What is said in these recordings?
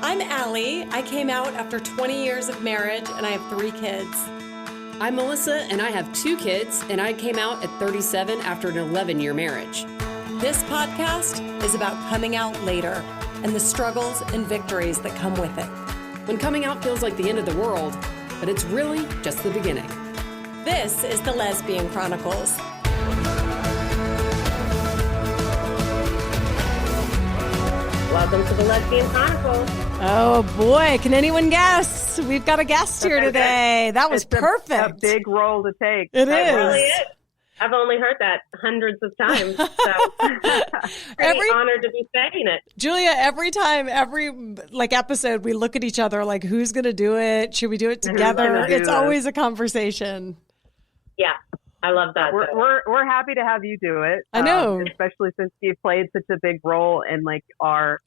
I'm Allie. I came out after 20 years of marriage and I have 3 kids. I'm Melissa and I have 2 kids and I came out at 37 after an 11-year marriage. This podcast is about coming out later and the struggles and victories that come with it. When coming out feels like the end of the world, but it's really just the beginning. This is the Lesbian Chronicles. Welcome to the Lesbian Chronicles. Oh boy, can anyone guess? We've got a guest here today. That was perfect. A big role to take. It is. Really is. I've only heard that hundreds of times, so pretty honored to be saying it. Julia, every episode, we look at each other like, who's going to do it? Should we do it together? It's always a conversation. Yeah, I love that. We're happy to have you do it. I know, especially since you've played such a big role in like our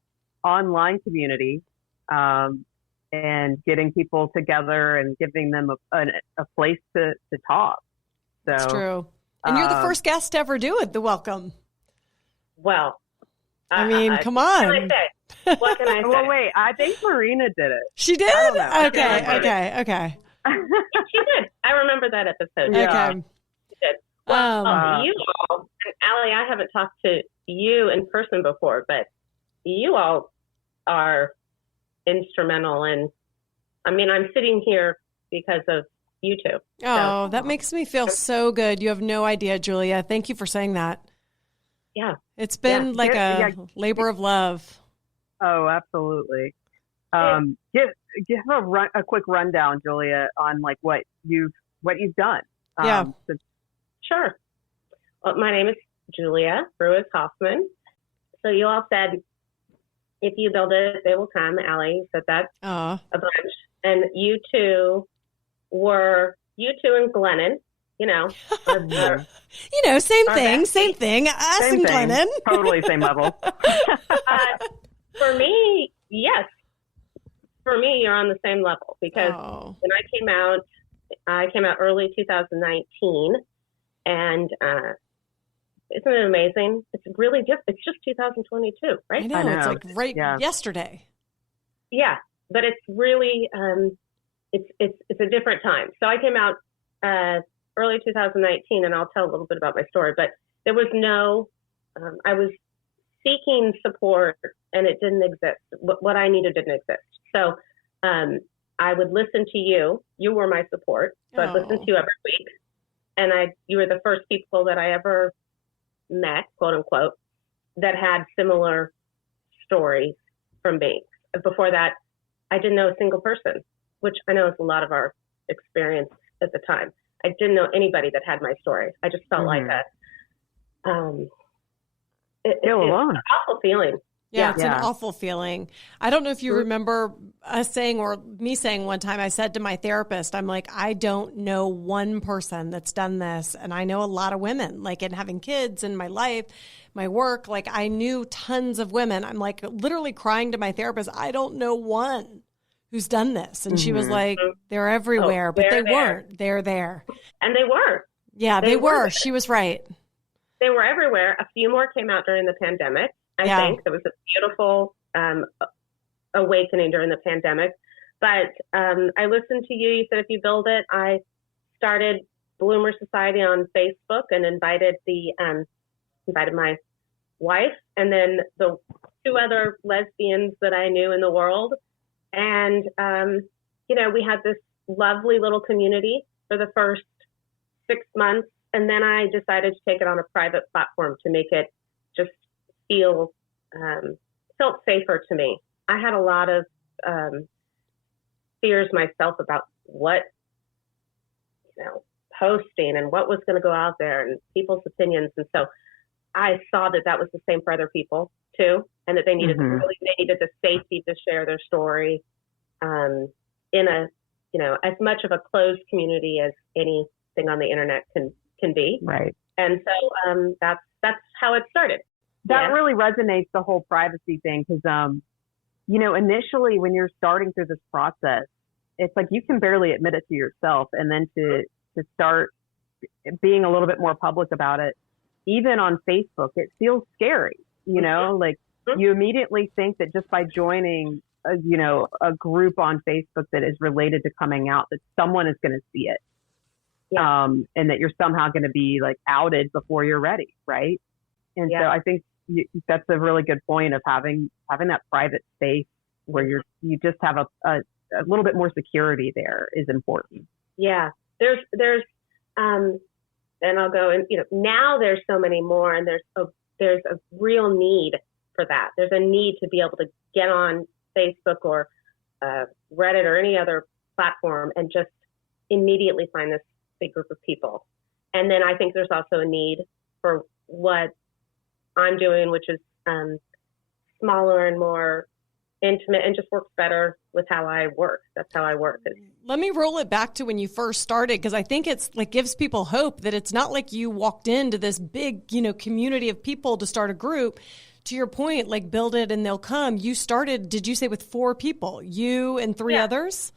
online community, and getting people together and giving them a place to talk. So it's true. And you're the first guest to ever do it, the welcome. Well, I mean, come on. What can I say? Well, wait, I think Marina did it. She did? Okay. She did. I remember that episode. Yeah. Okay. She did. Well, you all, and Allie, I haven't talked to you in person before, but you all are instrumental. And I mean, I'm sitting here because of you two. Oh, that makes me feel so good. You have no idea, Julia. Thank you for saying that. Yeah. It's been labor of love. Oh, absolutely. Give a quick rundown, Julia, on like what you've done. Sure. Well, my name is Julia Hoffman. So you all said, if you build it, they will come. Allie said that a bunch. And you two and Glennon, same thing. Us and Glennon. Totally same level. For me, yes. For me, you're on the same level because when I came out early 2019, and isn't it amazing? It's really it's just 2022, right? I know. It's like yesterday. Yeah, but it's really it's a different time. So I came out early 2019, and I'll tell a little bit about my story. But there was no, I was seeking support, and it didn't exist. What I needed didn't exist. So I would listen to you. You were my support. So I'd listen to you every week. And you were the first people that I ever met, quote unquote, that had similar stories from me. Before that, I didn't know a single person, which I know is a lot of our experience at the time. I didn't know anybody that had my story. I just felt like it's an awful feeling. Yeah, it's an awful feeling. I don't know if you remember us saying or me saying one time, I said to my therapist, I'm like, I don't know one person that's done this. And I know a lot of women, like in having kids in my life, my work, like I knew tons of women. I'm like literally crying to my therapist. I don't know one who's done this. And she was like, they're everywhere, but they weren't. They're there. And they were. Yeah, they were. She was right. They were everywhere. A few more came out during the pandemic. I think there was a beautiful awakening during the pandemic. But I listened to you. You said if you build it, I started Bloomer Society on Facebook and invited my wife and then the 2 other lesbians that I knew in the world. And, we had this lovely little community for the first 6 months. And then I decided to take it on a private platform to make it just felt safer to me. I had a lot of fears myself about what, posting and what was going to go out there and people's opinions. And so I saw that was the same for other people too, and that they needed they needed the safety to share their story in a, as much of a closed community as anything on the internet can be. Right. And so that's how it started. That really resonates, the whole privacy thing, because, initially when you're starting through this process, it's like you can barely admit it to yourself. And then to start being a little bit more public about it, even on Facebook, it feels scary, like you immediately think that just by joining a group on Facebook that is related to coming out, that someone is going to see it. Yeah. And that you're somehow going to be like outed before you're ready. Right. And so I think that's a really good point of having that private space where you just have a little bit more security there is important. Yeah. There's and I'll go and, now there's so many more, and there's a real need for that. There's a need to be able to get on Facebook or Reddit or any other platform and just immediately find this big group of people. And then I think there's also a need for what I'm doing, which is smaller and more intimate and just works better with how I work. That's how I work. Let me roll it back to when you first started, because I think it's like gives people hope that it's not like you walked into this big, community of people to start a group. To your point, like build it and they'll come. You started, did you say with 4 people, you and 3 others?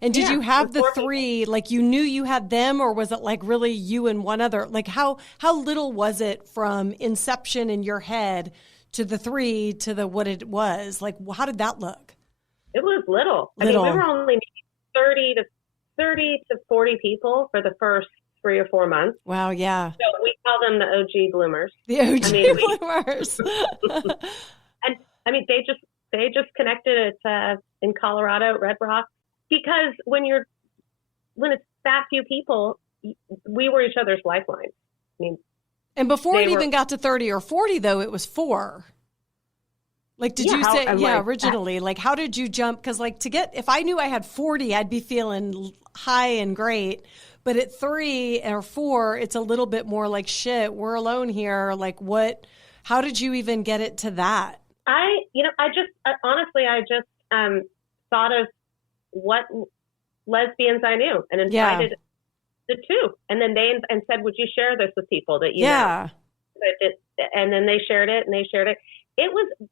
And did you have the 3, people. Like you knew you had them, or was it like really you and one other? Like how little was it from inception in your head to the 3 to the what it was? Like how did that look? It was little. I mean, we were only 30 to 40 people for the first 3 or 4 months. Wow, yeah. So we call them the OG bloomers. The OG bloomers. And I mean, they just connected at in Colorado, Red Rock, because when it's that few people, we were each other's lifelines. I mean, and before it even got to 30 or 40, though, it was 4. Like, did you say, originally, like, how did you jump? Because, like, if I knew I had 40, I'd be feeling high and great. But at 3 or 4, it's a little bit more like, shit, we're alone here. Like, how did you even get it to that? I just thought of what lesbians I knew and invited the 2. And then they said, would you share this with people that you know? And then they shared it and they shared it. It was,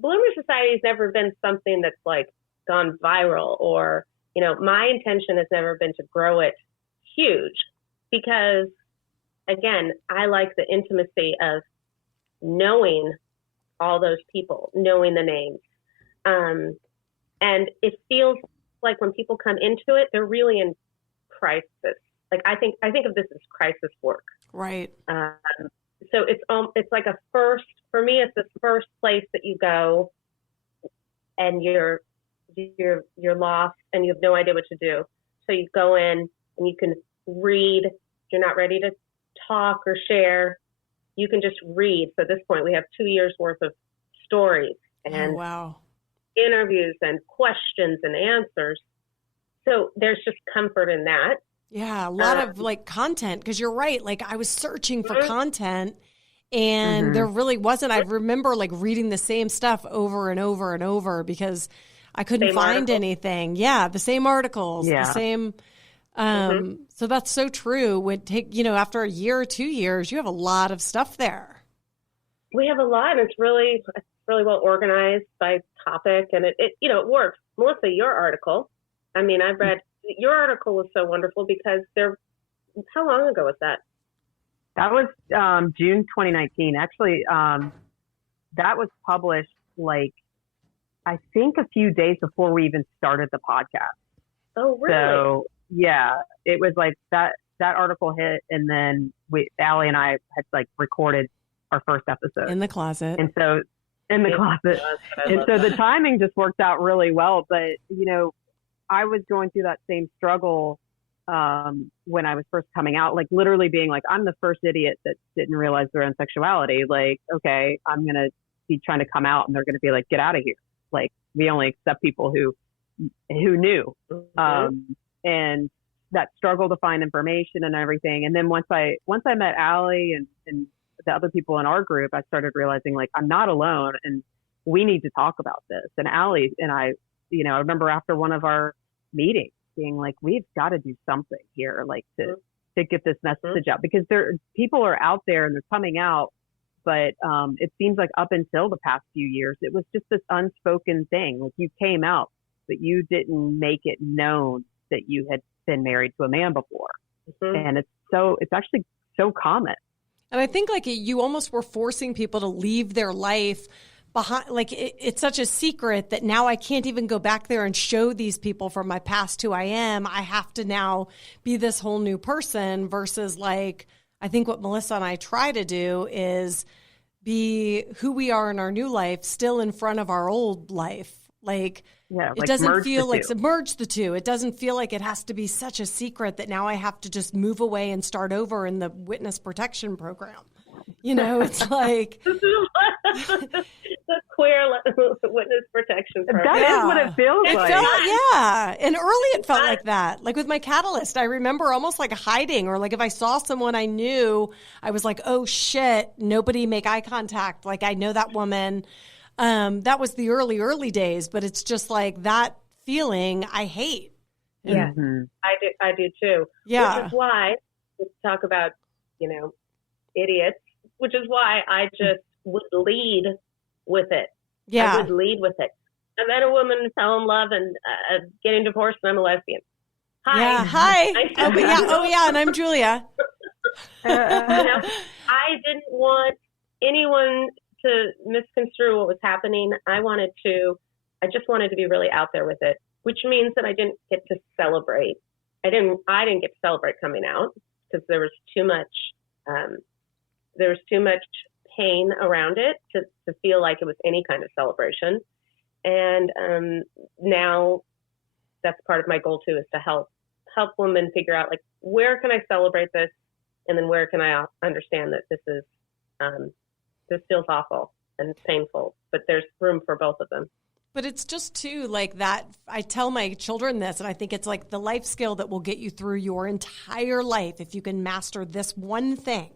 Bloomer Society has never been something that's like gone viral, or, my intention has never been to grow it huge, because again, I like the intimacy of knowing all those people, knowing the names. And it feels like when people come into it, they're really in crisis. Like I think of this as crisis work. Right. So it's like for me, it's the first place that you go and you're lost and you have no idea what to do. So you go in and you can read. If you're not ready to talk or share, you can just read. So at this point, we have 2 years worth of stories and interviews and questions and answers. So there's just comfort in that. Yeah, a lot of like content, because you're right. Like I was searching for content and there really wasn't. I remember like reading the same stuff over and over and over because I couldn't find anything. Yeah, the same articles, the same. So that's so true. Would take, after a year or 2 years, you have a lot of stuff there. We have a lot, and it's really well organized by topic, and it works. Melissa, your article, I mean, I've read your article was so wonderful because how long ago was that? That was June 2019. Actually, that was published I think a few days before we even started the podcast. Oh, really? So yeah, it was like that article hit, and then Allie and I had recorded our first episode in the closet. And so in the closet. And so the timing just worked out really well. But, I was going through that same struggle when I was first coming out, literally being I'm the first idiot that didn't realize their own sexuality. Okay, I'm going to be trying to come out and they're going to be get out of here. We only accept people who knew. And that struggle to find information and everything. And then once I met Allie and the other people in our group, I started realizing I'm not alone and we need to talk about this. And Allie and I remember after one of our meetings being we've got to do something here, to get this message out, because people are out there and they're coming out. But it seems up until the past few years, it was just this unspoken thing. You came out, but you didn't make it known that you had been married to a man before. And it's actually so common. And I think you almost were forcing people to leave their life behind, like it's such a secret that now I can't even go back there and show these people from my past who I am. I have to now be this whole new person versus like, I think what Melissa and I try to do is be who we are in our new life, still in front of our old life. Like, it doesn't feel like merge the two. It doesn't feel like it has to be such a secret that now I have to just move away and start over in the witness protection program. You know, it's like the queer witness protection program. That is what it feels like. And early it felt like that. Like with my catalyst, I remember almost like hiding, or like if I saw someone I knew, I was like, oh shit, nobody make eye contact. Like I know that woman. That was the early days, but it's just like that feeling I hate. Yeah, I do too. Yeah. Which is why we talk about, idiots, which is why I just would lead with it. Yeah. I would lead with it. I met a woman, fell in love, and getting divorced, and I'm a lesbian. Hi. Yeah. Hi. Oh, yeah. And I'm Julia. I didn't want anyone to misconstrue what was happening. I just wanted to be really out there with it, which means that I didn't get to celebrate. I didn't get to celebrate coming out because there was too much pain around it to feel like it was any kind of celebration. And now that's part of my goal too, is to help women figure out, like, where can I celebrate this, and then where can I understand that this is this feels awful and it's painful, but there's room for both of them. But it's just too like that. I tell my children this, and I think it's like the life skill that will get you through your entire life. If you can master this one thing,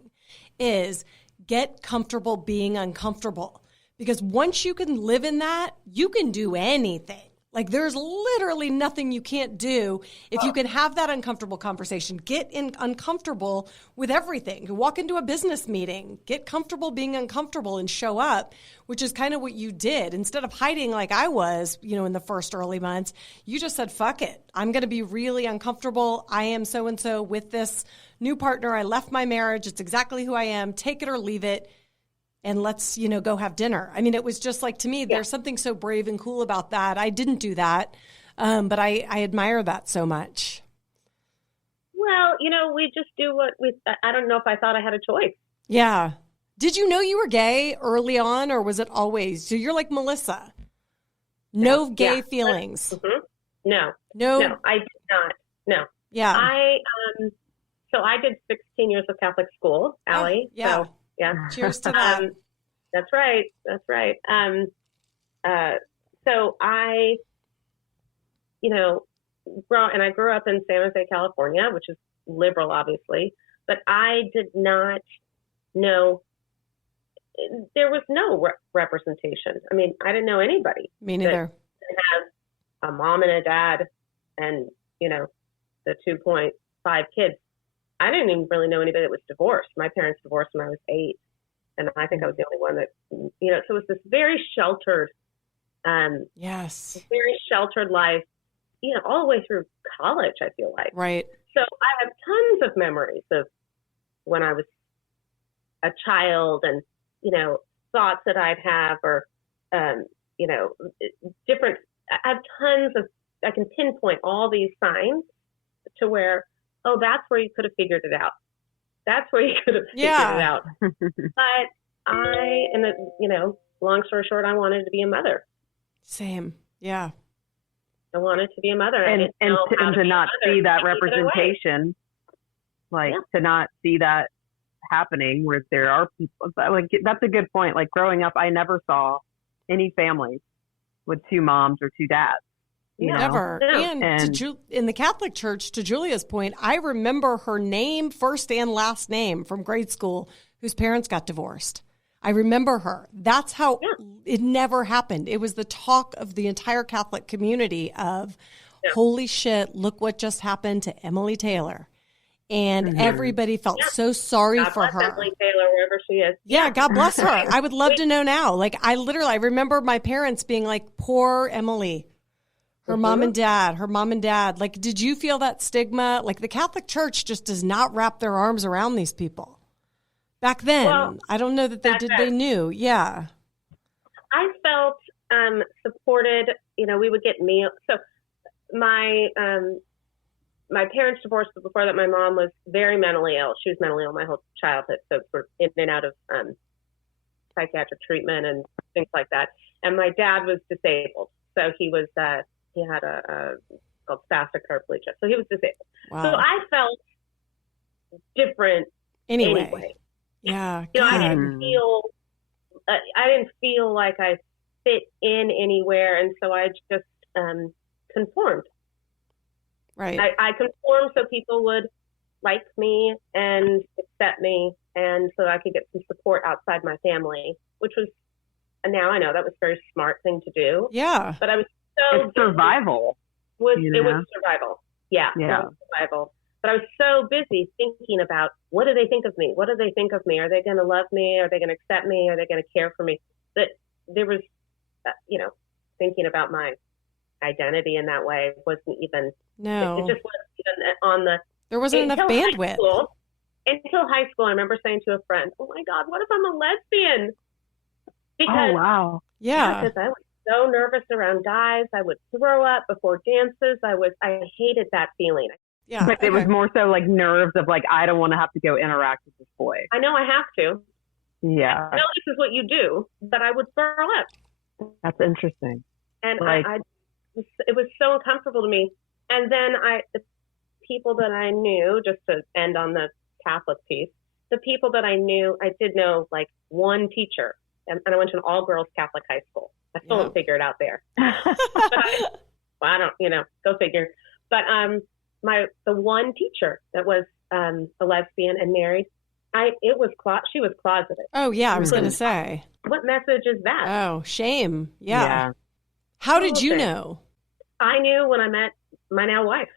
is get comfortable being uncomfortable. Because once you can live in that, you can do anything. Like there's literally nothing you can't do if you can have that uncomfortable conversation. Get uncomfortable with everything. You walk into a business meeting, get comfortable being uncomfortable and show up, which is kind of what you did. Instead of hiding like I was, in the first early months, you just said, fuck it. I'm going to be really uncomfortable. I am so-and-so with this new partner. I left my marriage. It's exactly who I am. Take it or leave it. And let's, go have dinner. I mean, it was just like, to me, there's something so brave and cool about that. I didn't do that, but I admire that so much. Well, we just do I don't know if I thought I had a choice. Yeah. Did you know you were gay early on, or was it always? So you're like Melissa. No gay feelings. Mm-hmm. No, I did not. No. Yeah. So I did 16 years of Catholic school, Allie. Yeah. So, yeah. Cheers to that. That's right. So I, I grew up in San Jose, California, which is liberal, obviously, but I did not know, there was no representation. I mean, I didn't know anybody. Me neither. That has a mom and a dad and, the 2.5 kids. I didn't even really know anybody that was divorced. My parents divorced when I was 8, and I think I was the only one that, so it was this very sheltered, very sheltered life, all the way through college, I feel like. Right. So I have tons of memories of when I was a child and, thoughts that I'd have or, different, I have tons of, I can pinpoint all these signs to where, oh, that's where you could have figured it out. That's where you could have figured it out. But long story short, I wanted to be a mother. Same. Yeah. I wanted to be a mother. And to not see that representation, to not see that happening where there are people. Like, that's a good point. Like growing up, I never saw any families with 2 moms or 2 dads. Never. And in the Catholic Church, to Julia's point, I remember her name, first and last name from grade school, whose parents got divorced. I remember her. That's how it never happened. It was the talk of the entire Catholic community of, holy shit, look what just happened to Emily Taylor. And everybody felt so sorry for her. Emily Taylor, wherever she is. Yeah, God bless her. I would love to know now. Like, I remember my parents being like, poor Emily. Her mom and dad. Like, did you feel that stigma? Like, the Catholic Church just does not wrap their arms around these people. Back then, I don't know that they did. They knew. Yeah. I felt supported. You know, we would get meals. So my parents divorced, but before that, my mom was very mentally ill. She was mentally ill my whole childhood, so we're in and out of psychiatric treatment and things like that. And my dad was disabled, so he had a called spastic paraplegia, so he was disabled. Wow. So I felt different anyway. Yeah. You know, I didn't feel like I fit in anywhere, and so I just conformed. Right. I conformed so people would like me and accept me, and so I could get some support outside my family, which was, now I know that was a very smart thing to do. Yeah. But I was so it's survival. It was survival. Yeah. It was survival. But I was so busy thinking about, what do they think of me? What do they think of me? Are they going to love me? Are they going to accept me? Are they going to care for me? That there was, thinking about my identity in that way wasn't even. No. It just wasn't even on the. There wasn't enough bandwidth. Until high school, I remember saying to a friend, "Oh my God, what if I'm a lesbian?" Because, oh wow. Yeah. Because I was so nervous around guys. I would throw up before dances. I hated that feeling. Yeah. But it was more so like nerves of like, I don't want to have to go interact with this boy. I know I have to. Yeah. I know this is what you do, but I would throw up. That's interesting. And like, it was so uncomfortable to me. And then the people that I knew, just to end on the Catholic piece, the people that I knew, I did know like one teacher, and I went to an all-girls Catholic high school. I still don't figure it out there. But I don't, go figure. But the one teacher that was a lesbian and married, she was closeted. Oh yeah, I was going to say. What message is that? Oh, shame. Yeah. How did you know? I knew when I met my now wife.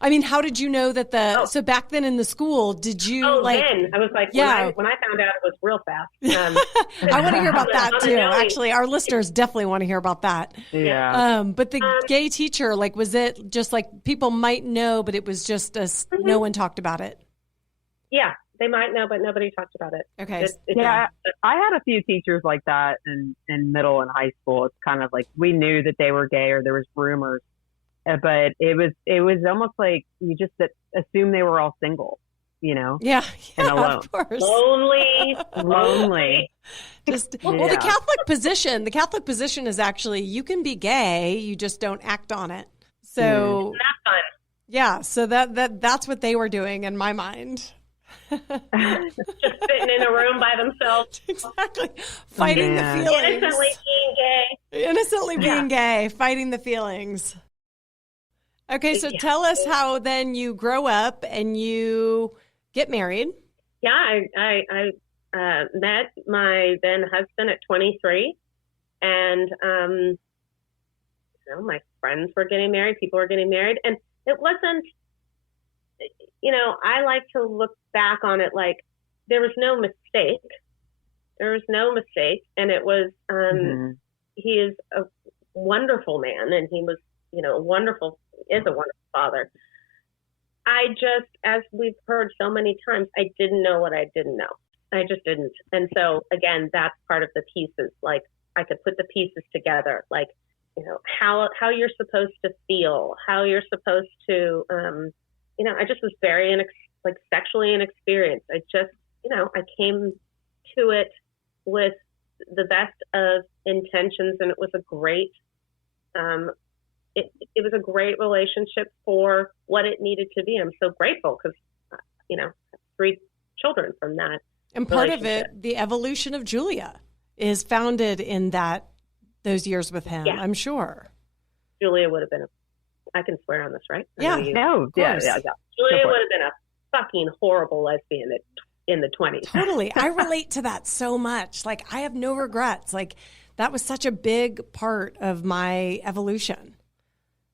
I mean, how did you know that so back then in the school, did you then I was like, yeah. when I found out it was real fast. I want to hear about that too. Actually, our listeners definitely want to hear about that. Yeah. But the gay teacher, like, was it just like people might know, but it was just no one talked about it? Yeah, they might know, but nobody talked about it. Okay. I had a few teachers like that in middle and high school. It's kind of like we knew that they were gay or there was rumors. But it was almost like you just assume they were all single, Yeah, and alone. Of course. Lonely. Well, the Catholic position is actually you can be gay, you just don't act on it. So that's fun. Yeah, so that's what they were doing in my mind. Just sitting in a room by themselves. Exactly. Fighting the feelings. Innocently being gay, fighting the feelings. Okay, so tell us how then you grow up and you get married. Yeah, I met my then husband at 23, and my friends were getting married, people were getting married, and it wasn't. I like to look back on it like there was no mistake. There was no mistake, and it was. He is a wonderful man, and he was, is a wonderful father. I just, as we've heard so many times, I didn't know what I didn't know. I just didn't. And so, again, that's part of the pieces. Like, I could put the pieces together, like, how you're supposed to feel, how you're supposed to, I just was very, sexually inexperienced. I just, I came to it with the best of intentions, and it was a great, it was a great relationship for what it needed to be. I'm so grateful because, 3 children from that. And part of it, the evolution of Julia, is founded in those years with him, I'm sure. Julia would have been I can swear on this, right? Yeah. No. Yeah. Julia would have been a fucking horrible lesbian in the 20s. Totally. I relate to that so much. Like, I have no regrets. Like, that was such a big part of my evolution.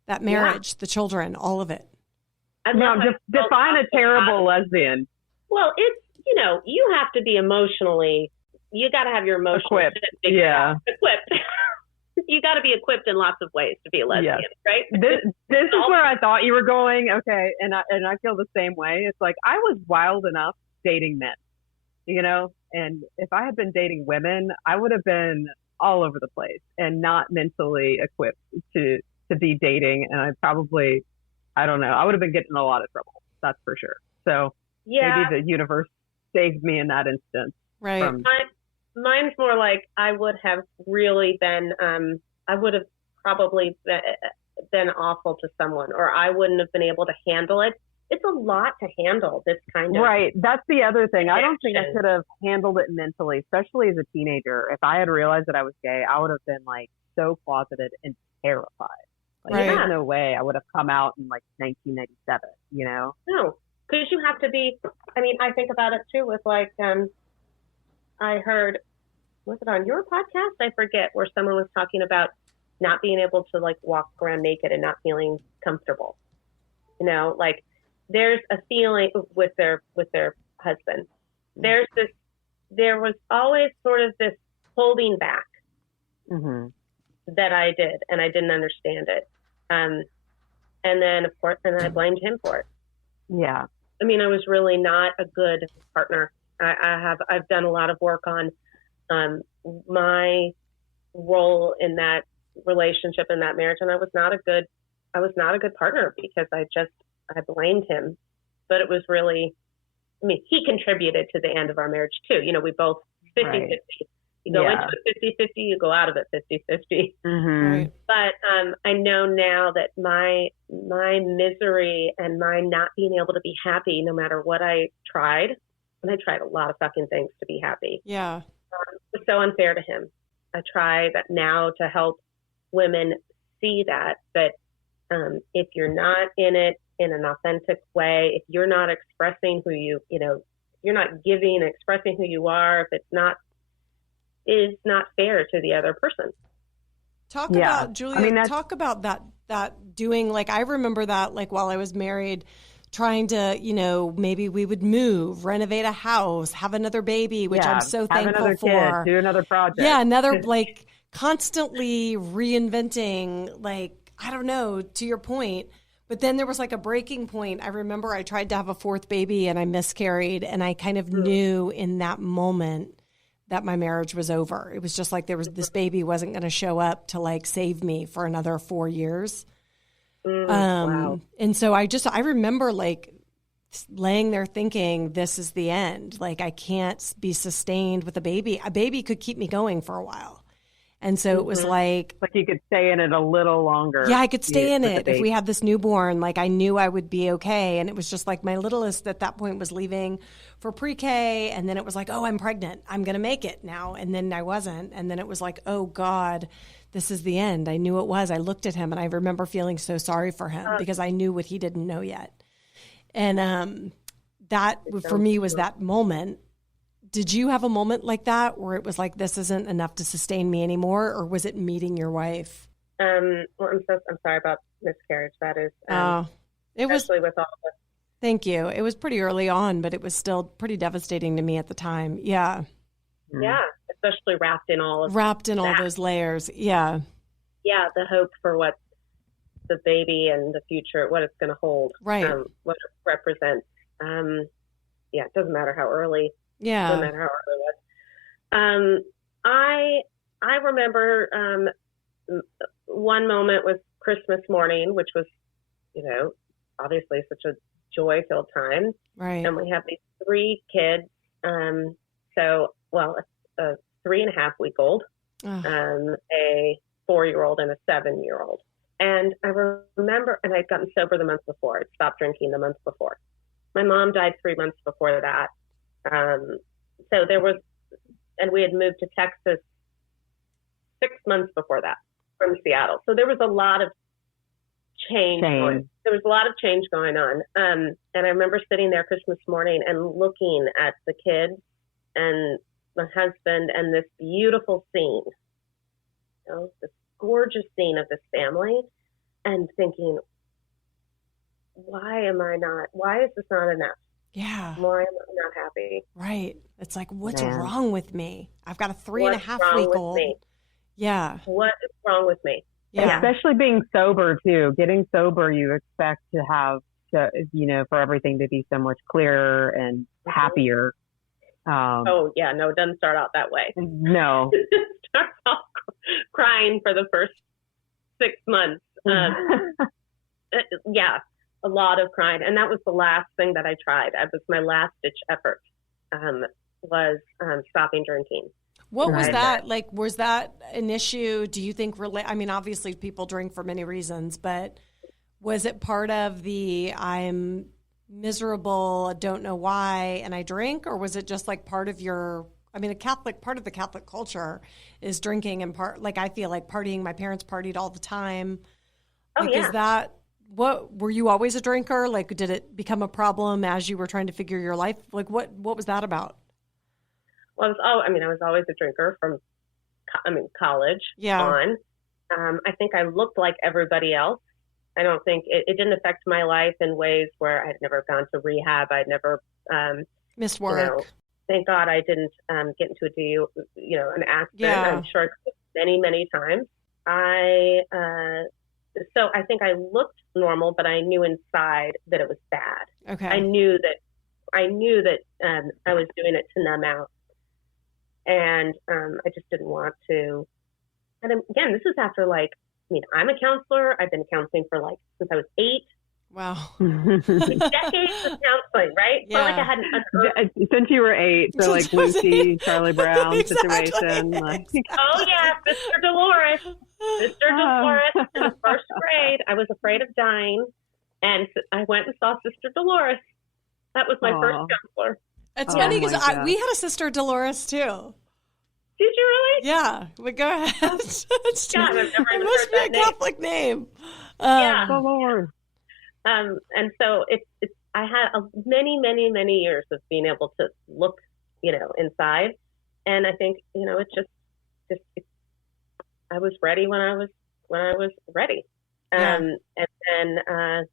That marriage, the children, all of it. Now, just define a terrible lesbian. Well, it's, you have to be emotionally, you got to have your emotions equipped. Equipped. You got to be equipped in lots of ways to be a lesbian, right? This is where I thought you were going. Okay. And I feel the same way. It's like, I was wild enough dating men, and if I had been dating women, I would have been all over the place and not mentally equipped to be dating. And I don't know, I would have been getting in a lot of trouble. That's for sure. So maybe the universe saved me in that instance. Right. Mine's more like I would have really been, I would have probably been awful to someone, or I wouldn't have been able to handle it. It's a lot to handle, this kind of. Right. That's the other thing. I don't think I could have handled it mentally, especially as a teenager. If I had realized that I was gay, I would have been like so closeted and terrified. Like, there's no way I would have come out in like 1997, you know? No, because you have to be, I mean, I think about it too with like, I heard, was it on your podcast? I forget, where someone was talking about not being able to like walk around naked and not feeling comfortable. You know, like there's a feeling with their husband. There was always sort of this holding back that I did, and I didn't understand it. And then of course, and I blamed him for it. Yeah. I mean, I was really not a good partner. I've done a lot of work on my role in that relationship, in that marriage, and I was not a good partner because I blamed him. But it was really, I mean, he contributed to the end of our marriage too. You know, we both 50-50. You go into it 50-50, you go out of it 50-50. Right. But I know now that my misery and my not being able to be happy no matter what I tried, and I tried a lot of fucking things to be happy. Yeah. It was so unfair to him. I try that now to help women see that if you're not in it in an authentic way, if you're not expressing who you're not giving, expressing who you are, if it's not fair to the other person. Talk about, Julia, I mean, talk about that doing, like, I remember that, like, while I was married, trying to, you know, maybe we would move, renovate a house, have another baby, which I'm so thankful for. Kid, do another project. Yeah, another, like, constantly reinventing, like, I don't know, to your point. But then there was like a breaking point. I remember I tried to have a fourth baby and I miscarried, and I kind of knew in that moment that my marriage was over. It was just like this baby wasn't going to show up to like save me for another 4 years. Wow. And so I remember like laying there thinking, this is the end. Like, I can't be sustained with a baby. A baby could keep me going for a while. And so it was like you could stay in it a little longer. Yeah, I could stay in it if we had this newborn. Like, I knew I would be okay. And it was just like my littlest at that point was leaving for pre-K. And then it was like, oh, I'm pregnant. I'm going to make it now. And then I wasn't. And then it was like, oh, God, this is the end. I knew it was. I looked at him and I remember feeling so sorry for him because I knew what he didn't know yet. And that for me was that moment. Did you have a moment like that where it was like, this isn't enough to sustain me anymore? Or was it meeting your wife? Well, I'm sorry about miscarriage. That is, it was with all of us. Thank you. It was pretty early on, but it was still pretty devastating to me at the time. Yeah. Yeah. Especially wrapped in all those layers. Yeah. Yeah. The hope for what the baby and the future, what it's going to hold. Right. What it represents. Yeah. It doesn't matter how early. Yeah. No matter how early it was. I remember one moment was Christmas morning, which was, you know, obviously such a joy-filled time. Right. And we have these 3 kids. A 3.5-week-old, a 4-year-old, and a 7-year-old. And I remember, and I'd gotten sober the month before. I'd stopped drinking the month before. My mom died 3 months before that. So there was, and we had moved to Texas 6 months before that from Seattle. So there was a lot of change. There was a lot of change going on. And I remember sitting there Christmas morning and looking at the kids and my husband and this beautiful scene, you know, this gorgeous scene of this family, and thinking, why is this not enough? Yeah. Why am I not happy? Right. It's like, what's wrong with me? I've got a 3.5-week-old. Yeah. What is wrong with me? Yeah. Especially being sober too. Getting sober, you expect to have, for everything to be so much clearer and happier. Oh yeah, no, it doesn't start out that way. No. It starts off crying for the first 6 months. Yeah, a lot of crying. And that was the last thing that I tried. It was my last ditch effort, was stopping drinking. What was that? Like, was that an issue? Do you think, I mean, obviously people drink for many reasons, but was it part of the I'm miserable, don't know why, and I drink? Or was it just like part of your, I mean, part of the Catholic culture is drinking, and like, I feel like partying. My parents partied all the time. Oh, like, yeah. Is that, were you always a drinker? Like, did it become a problem as you were trying to figure your life? Like, what was that about? Well, I was always a drinker from, college on. I think I looked like everybody else. I don't think it didn't affect my life in ways where I'd never gone to rehab. I'd never missed work. Thank God I didn't get into an accident. Yeah. I'm sure many, many times. So I think I looked normal, but I knew inside that it was bad. Okay. I knew that I was doing it to numb out. And I just didn't want to. And again, this is after I'm a counselor. I've been counseling for since I was 8. Wow. Decades of counseling, right? Yeah. I hadn't unearthed. Since you were 8, so like Lucy, Charlie Brown Exactly. situation. Oh yeah, Sister Dolores. Sister Dolores in the first grade. I was afraid of dying, and I went and saw Sister Dolores. That was my first counselor. It's funny because we had a Sister Dolores too. Did you really? Yeah, but go ahead. God, I've never even it must heard be that a name. Catholic name. Yeah. Oh Lord. And so I had many, many, many years of being able to look, inside, and I think it just I was ready when I was ready, and then I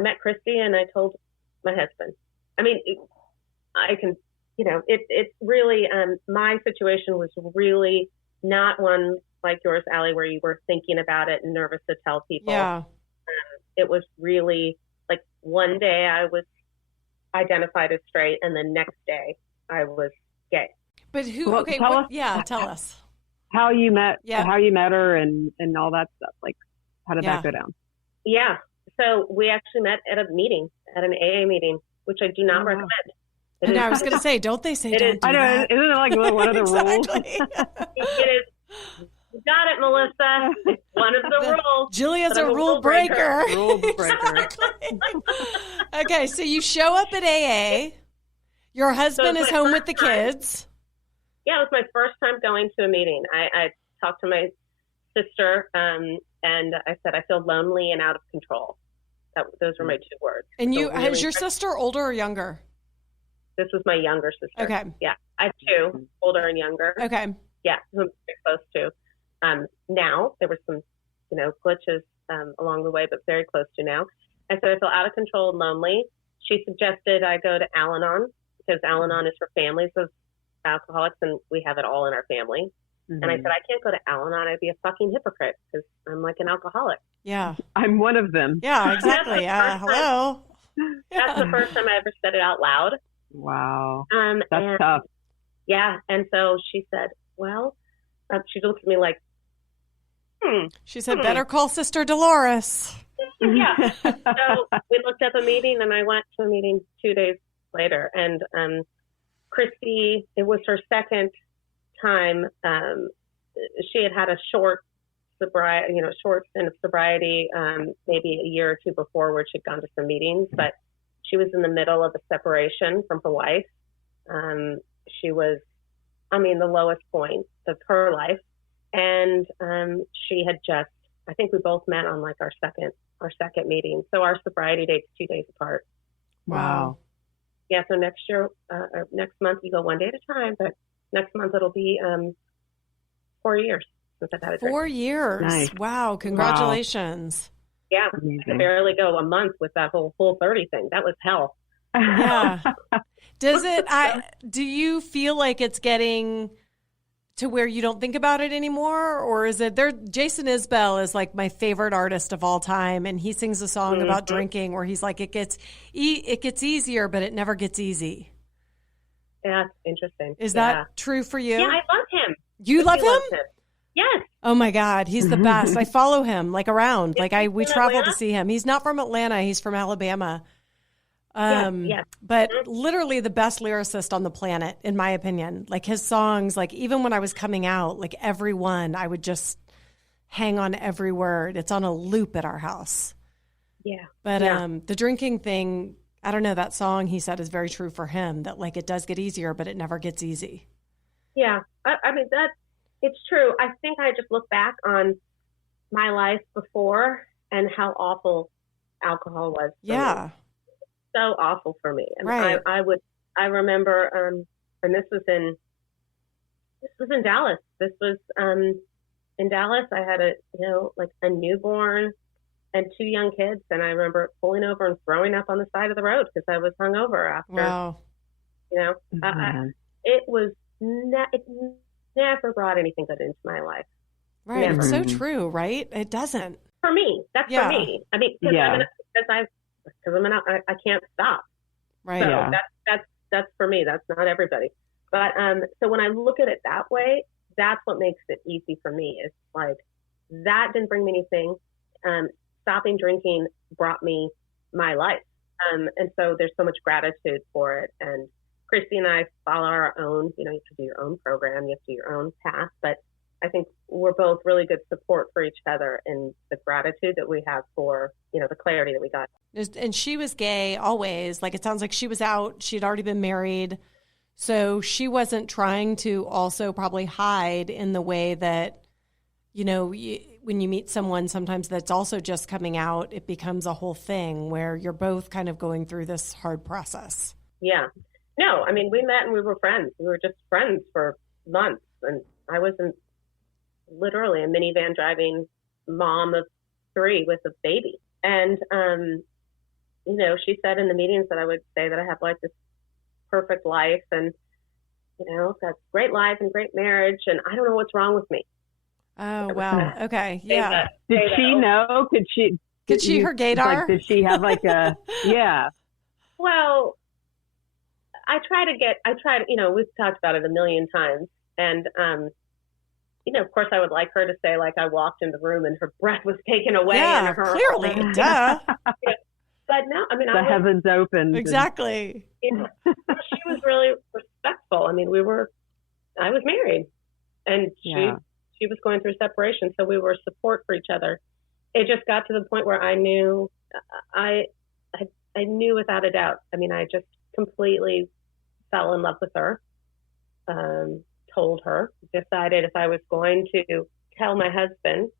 met Christy and I told my husband. I mean, it's really my situation was really not one like yours, Allie, where you were thinking about it and nervous to tell people. Yeah. It was really like one day I was identified as straight, and the next day I was gay. But who? Well, okay. Tell us how you met. Yeah. How you met her and all that stuff. Like, how did that go down? Yeah. So we actually met at a meeting, at an AA meeting, which I do not recommend. I was going to say, don't they say don't do I know. that? Isn't it like one of the rules? It is. You got it, Melissa. It's one of the rules. Julia's a rule breaker. Rule breaker. Okay, so you show up at AA. Your husband is home with the kids. Yeah, it was my first time going to a meeting. I talked to my sister, and I said, I feel lonely and out of control. Those were my 2 words. And so really, is your sister older or younger? This was my younger sister. Okay. Yeah, I have 2, older and younger. Okay. Yeah, who I'm very close to. Now, there were some, glitches along the way, but very close to now. I said I feel out of control and lonely. She suggested I go to Al-Anon, because Al-Anon is for families of alcoholics, and we have it all in our family. Mm-hmm. And I said, I can't go to Al-Anon. I'd be a fucking hypocrite, because I'm like an alcoholic. Yeah. I'm one of them. Yeah, exactly. Hello. That's the first time I ever said it out loud. Wow. That's tough. Yeah. And so she said, well, she looked at me like, She said, better call Sister Dolores. Yeah. So we looked up a meeting, and I went to a meeting 2 days later. And Christy, it was her second time. She had a short stint of sobriety, maybe a year or 2 before, where she'd gone to some meetings, but she was in the middle of a separation from her wife. She was, the lowest point of her life. And she had I think we both met on like our second meeting. So our sobriety date's 2 days apart. Wow. Yeah. So next year, or next month, you go one day at a time, but next month it'll be 4 years since I've had a drink. 4 years. Nice. Wow. Congratulations. Yeah. I could barely go a month with that whole Full 30 thing. That was hell. Yeah. Do you feel like it's getting to where you don't think about it anymore? Or is it there? Jason Isbell is like my favorite artist of all time. And he sings a song about drinking where he's like, it gets easier, but it never gets easy. Yeah. Interesting. Is that true for you? Yeah. I love him. You love Loves him? Yes. Oh my God, he's the best. I follow him like around. Like we travel to see him. He's not from Atlanta. He's from Alabama. Yes. But literally the best lyricist on the planet, in my opinion. Like his songs, like even when I was coming out, like every one, I would just hang on every word. It's on a loop at our house. Yeah. But the drinking thing, I don't know, that song he said is very true for him, that like it does get easier, but it never gets easy. Yeah. I mean, it's true. I think I just look back on my life before and how awful alcohol was. Yeah. So awful for me. And right. I remember, and this was in Dallas. This was, in Dallas, I had a newborn and 2 young kids. And I remember pulling over and throwing up on the side of the road because I was hungover after, wow. It was, it never brought anything good into my life. Right. Never. It's so true, right? It doesn't. For me, that's for me. I mean, I can't stop. Right. So Yeah. that's for me. That's not everybody. But so when I look at it that way, that's what makes it easy for me. It's like that didn't bring me anything. Stopping drinking brought me my life. And so there's so much gratitude for it. And Christy and I follow our own, you have to do your own program, you have to do your own path. But I think we're both really good support for each other in the gratitude that we have for, the clarity that we got. And she was gay always. Like, it sounds like she was out. She'd already been married. So she wasn't trying to also probably hide in the way that, when you meet someone sometimes that's also just coming out, it becomes a whole thing where you're both kind of going through this hard process. Yeah. No, I mean, we met and we were friends. We were just friends for months. And I was literally a minivan driving mom of 3 with a baby. And, she said in the meetings that I would say that I have like this perfect life and, got great life and great marriage. And I don't know what's wrong with me. Oh, wow. Okay. Yeah. Did she know? Could she her gaydar? Did she have like a, yeah. Well, we've talked about it a million times. And, of course, I would like her to say, like, I walked in the room and her breath was taken away. Yeah, and her clearly. Duh. But no, I mean, the heavens opened. Exactly. She was really respectful. I mean, I was married and she was going through separation. So we were support for each other. It just got to the point where I knew, I knew without a doubt. I mean, I just completely fell in love with her. Told her, decided if I was going to tell my husband,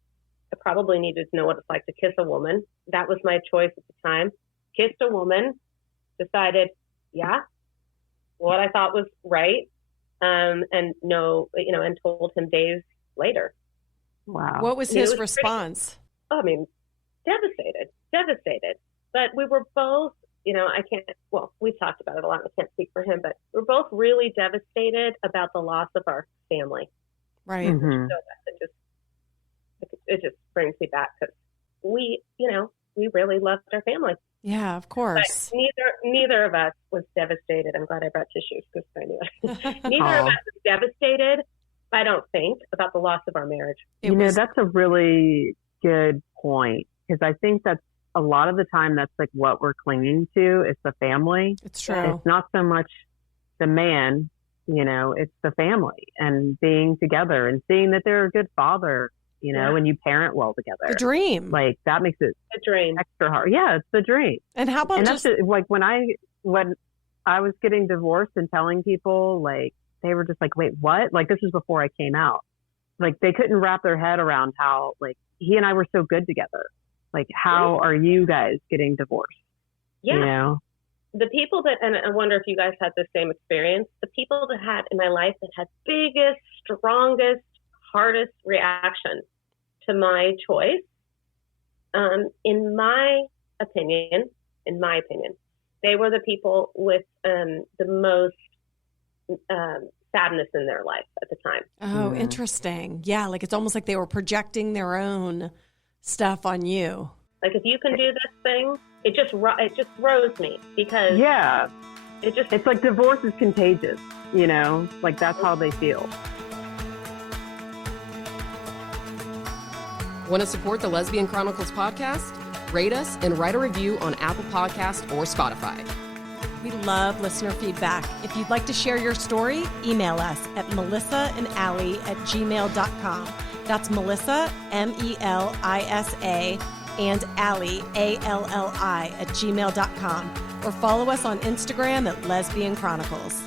I probably needed to know what it's like to kiss a woman. That was my choice at the time. Kissed a woman, decided, what I thought was right. And told him days later. Wow. What was his response? Devastated. But we were both, we've talked about it a lot. I can't speak for him, but we're both really devastated about the loss of our family. Right. Mm-hmm. So it just brings me back because we really loved our family. Yeah, of course. But neither of us was devastated. I'm glad I brought tissues because anyway, neither of us was devastated. I don't think about the loss of our marriage. That's a really good point because I think that's a lot of the time that's like what we're clinging to is the family. It's true. It's not so much the man, it's the family and being together and seeing that they're a good father, and you parent well together. The dream. Like that makes it the dream extra hard. Yeah, it's the dream. And how about that's like when I was getting divorced and telling people, like they were just like, wait, what? Like this was before I came out. Like they couldn't wrap their head around how like he and I were so good together. Like, how are you guys getting divorced? Yeah. The people and I wonder if you guys had the same experience, the people that had in my life that had biggest, strongest, hardest reaction to my choice, in my opinion, they were the people with the most sadness in their life at the time. Oh, interesting. Yeah, like it's almost like they were projecting their own stuff on you. Like if you can do this thing, it just throws me because it's like divorce is contagious, like that's how they feel. Want to support the Lesbian Chronicles podcast? Rate us and write a review on Apple Podcast or Spotify. We love listener feedback. If you'd like to share your story, email us at melissaandallie@gmail.com. That's Melissa, MELISA, and Allie, ALLI, @gmail.com. Or follow us on Instagram at Lesbian Chronicles.